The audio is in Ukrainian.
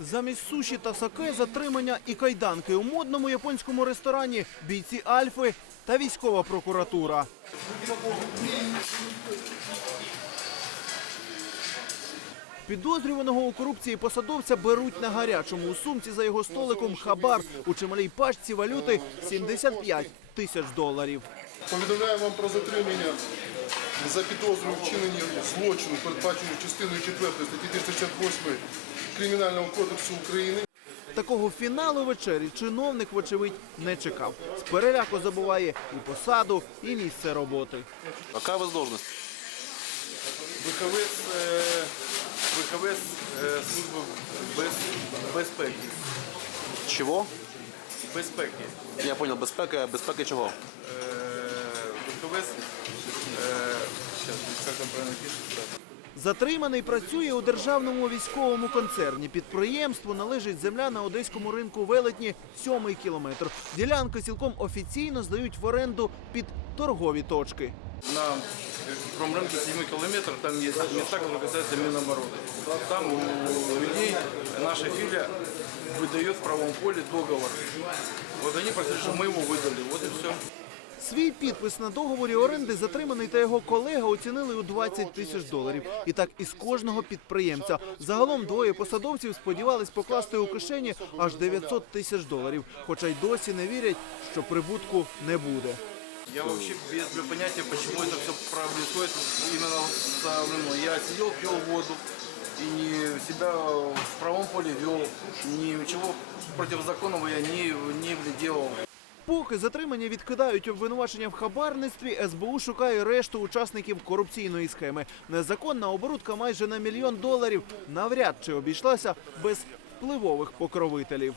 Замість суші та саке затримання і кайданки у модному японському ресторані, бійці Альфи та військова прокуратура. Підозрюваного у корупції посадовця беруть на гарячому. У сумці за його столиком хабар у чималій пачці валюти 75 тисяч доларів. Повідомляю вам про затримання за підозрою вчинення злочину, передбаченого частиною 4 статті 368 Кримінального кодексу України. Такого фіналу вечері чиновник, вочевидь, не чекав. З переляку забуває і посаду, і місце роботи. Какая у вас должность? Виховець, е, виховець е, служби без, безпеки. Чего? Безпеки. Я понял, безпека, безпеки чого? Е, Виховець, щас, як там правильно пишеться? Затриманий працює у державному військовому концерні. Підприємству належить земля на одеському ринку велетні сьомий кілометр. Ділянки цілком офіційно здають в оренду під торгові точки. На промрынке 7 километров там есть места, которые касаются Минобороны. Там у людей наша филия выдает в правом поле договор. Вот они просили, чтобы мы его выдали. Вот и все. Свій підпис на договорі оренди затриманий та його колега оцінили у 20 тисяч доларів. І так із кожного підприємця. Загалом двоє посадовців сподівались покласти у кишені аж 900 тисяч доларів, хоча й досі не вірять, що прибутку не буде. Я вообще без понятия, почему это все происходит именно со мной. Я сидел, пил воду и не себя в правом поле вел, ничего противозаконного я не, не делал. Поки затримання відкидають обвинувачення в хабарництві, СБУ шукає решту учасників корупційної схеми. Незаконна оборудка майже на мільйон доларів навряд чи обійшлася без впливових покровителів.